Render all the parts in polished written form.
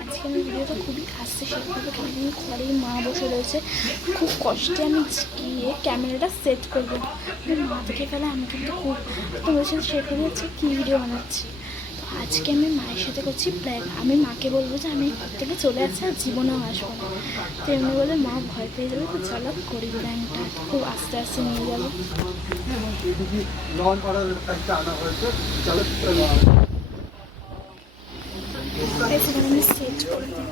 আজকে আমার ভিডিওটা খুবই আসছে সেভাবে কারণ ঘরেই মা বসে রয়েছে। খুব কষ্টে আমি গিয়ে ক্যামেরাটা সেট করবো, মা দেখে ফেলে আমি কিন্তু খুব তোমাদের সাথে শেয়ার করে যাচ্ছি কী ভিডিও বানাচ্ছি। তো আজকে আমি মায়ের সাথে করছি প্ল্যান, আমি মাকে বলবো যে আমি ঘর থেকে চলে আসছি আর জীবনেও আসবো না। তো এমনি বলে মা ভয় পেয়ে যাবে, তো চলো করি প্ল্যানটা, খুব আস্তে আস্তে নিয়ে যাবো। সেখানে আমি সেট করে দিই।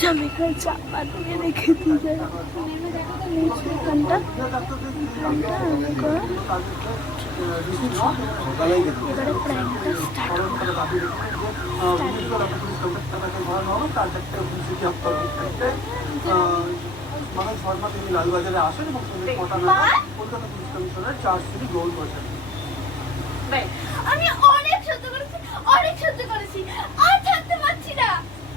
জামাইকার চাপা দিয়ে রেখে দিয়ে যায় এখানটা আমি করে এবারে প্ল্যানটা স্টার্ট মনোজ শর্মা তিনি লালবাজারে আসেন এবং কলকাতা পুলিশ কমিশনার চার্জশিট গ্রহণ করেছেন। আমি অনেক সহ্য করেছি আর থাকতে পারছি না।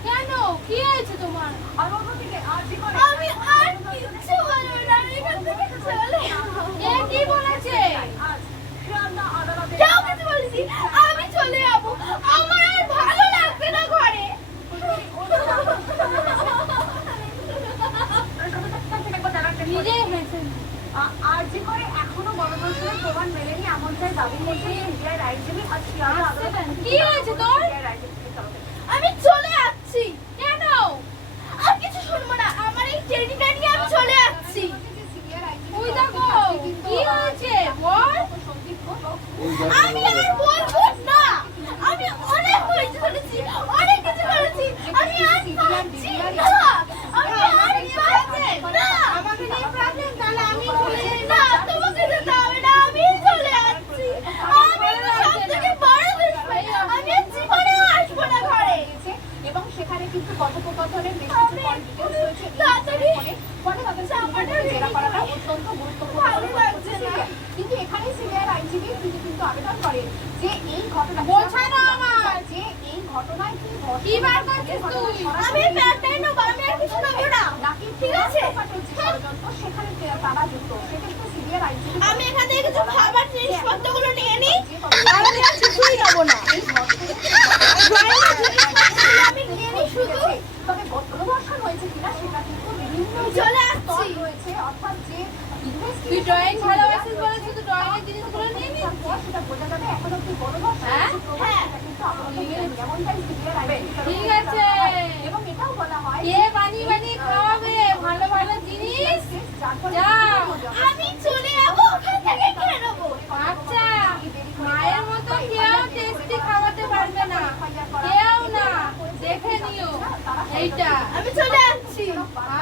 কেন, কি হয়েছে তোমার? আমি আর কিচ্ছু বলবো না, আমি এখান থেকে চলে যাবো। এ কি বলেছে? যাও কিছু বলেছি, আমি চলে যাবো, আমার আর ভালো লাগবে না ঘরে। আর যে করে এখনো গণধর্ষণের প্রমাণ মেলেনি এমনটাই দাবি করছে সিবিআই আইনজীবী আর শিয়ালদা আদালত। কি হয়েছে তোর? আমি চলে যাচ্ছি। কেন? আর কিছু শুনবো না, আমার এই টেডিটা নিয়ে আমি চলে যাচ্ছি। ওই দেখো কি হয়েছে বল। আমি আর বলবো না, আমি অনেক হয়েছে করেছি, অনেক কিছু করেছি, আমি আর পারছি না, আমি আর পারছি না। আমাকে নিয়ে প্রবলেম, তাহলে আমি চলে যাই না, তোমাকে যেতে হবে না, আমি চলে যাচ্ছি। আমি সবথেকে বড় দুশ্মন, আমি আর জীবনেও আসবো না ঘরে। এবং সেখানে কিন্তু কথোপকথনের বেশ কিছু ডিটেইলস রয়েছে। তাড়াতাড়ি ফলে তাদের চাপাটা জেরা করাটা অত্যন্ত গুরুত্বপূর্ণ। ভালো লাগছে না। কিন্তু এখানে সিবিআই আইনজীবী তিনি কিন্তু আবেদন করেন যে এই ঘটনা বোঝা না আমার, যে এই ঘটনায় কি কি বার করছিস তুই? আমি প্যান্টাই নেবো, আমি আর কিছু নেবো না, নাকি ঠিক আছে? ষড়যন্ত্র সেখানে তারা যুক্ত, সেক্ষেত্রে সিবিআই আইনজীবী আমি এখান থেকে কিছু খাবার জিনিসপত্রগুলো নিয়ে নিই, আমি আর কিছুই নেবো না। আমি নিয়ে নিই শুধু। তবে গণধর্ষণ হয়েছে কিনা সেটা কিন্তু বিভিন্ন চলে স্তর আসছি। রয়েছে, অর্থাৎ যে তুই ড্রয়িং ভালোবাসিস বলে শুধু ড্রয়িং এর জিনিসগুলো নিয়ে নিস। পর সেটা বোঝা যাবে। এখন অব্দি গণধর্ষণ হ্যাঁ? সেটা কিন্তু আপাতত এমনটাই সিবিআই আইনজীবী ঠিক আছে। এবং এটাও বলা হয় কে বানিয়ে বানিয়ে খাওয়াবে ভালো ভালো জিনিস? যার ফলে যাও, আমি চলে যাবো, ওখান থেকে কিনে নেবো। আচ্ছা, মায়ের মতো কেউ টেস্টি খাওয়াতে পারবে না, কেউ না, দেখে নিও এইটা। আমি চলে যাচ্ছি।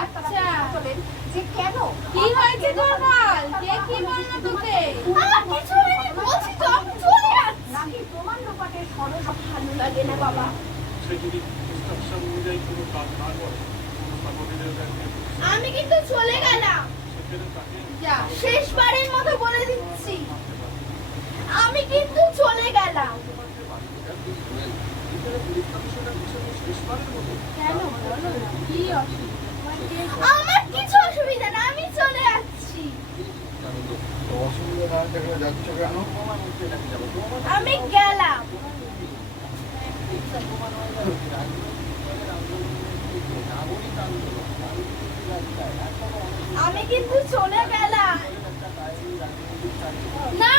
আচ্ছা, যে কেন কি হয়েছে তোর বল, কে কি বললো তোকে? আমার কিছু হয়নি, বলছি তো আমি চলে যাচ্ছি। নাকি প্রমাণ লোপাটের ষড়যন্ত্র ভালো লাগে না বাবা, সে যদি ইনস্ট্রাকশন অনুযায়ী কোনো কাজ না করে, কোনো সাবঅর্ডিনেট আমি কিন্তু চলে গেলাম। সেক্ষেত্রে তাকে যা, শেষবারের মতো বলে দিচ্ছি, আমি কিন্তু চলে গেলাম। কেন বলো না, কি অসুবিধা? আমার কিছু অসুবিধা না, আমি চলে যাচ্ছি। আমি গেলাম। আমি কিন্তু চলে গেলাম। না